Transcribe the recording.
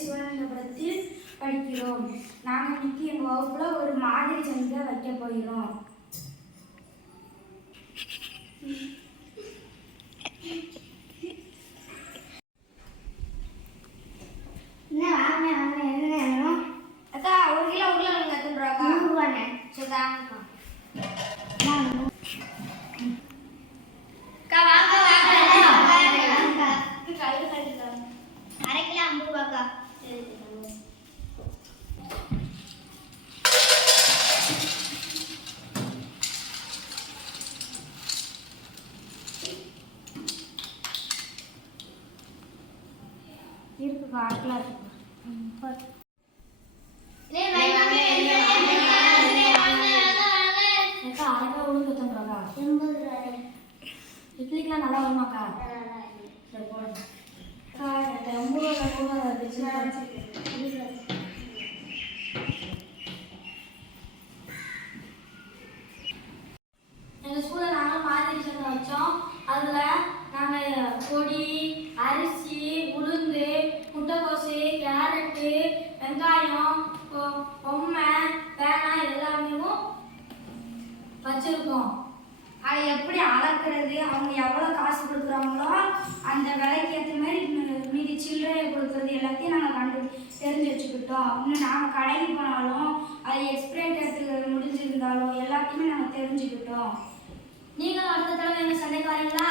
சிவனந்தபுரத்தில் படிக்கிறோம். நாங்கள் இன்னைக்கு எங்கள் வகுப்பில் ஒரு மாதிரி சந்தை வைக்க போகிறோம். அக்கா 1 கிலோ உருளைக்கிழங்கு எத்தனை ரூபாக்கா? 100 ரூபாண்ணே. சரி தாங்கக்கா. அரை கிலோ 50 ரூபாக்கா. இருக்குக்கா 1/2 கிலோ இருக்குக்கா. இட்லிக்கெல்லாம் நல்லா வருமாக்கா? சரி போடுங்க. எங்கள் ஸ்கூலில் நாங்கள் மாதிரி சந்தை வச்சோம். அதில் நாங்கள் பொடி, அரிசி, உளுந்து, முட்டைக்கோசு, கேரட்டு, வெங்காயம், பொம்மை, பேனா எல்லாமே வச்சுருக்கோம். அதை எப்படி அளக்கிறது, அவங்க எவ்வளோ காசு கொடுக்குறாங்களோ அந்த விலைக்கு ஏற்ற மாதிரி மீதி சில்லறையை கொடுக்குறது எல்லாத்தையும் நாங்கள் தெரிஞ்சு வச்சுக்கிட்டோம். இன்னும் நாங்கள் கடைக்கு போனாலும் அது எக்ஸ்பிரைன் டேட்டு முடிஞ்சிருந்தாலும் எல்லாத்தையுமே நாங்கள் தெரிஞ்சுக்கிட்டோம். நீங்களும் அடுத்த தடவை எங்கள் சந்தைக்கு வரீங்களா?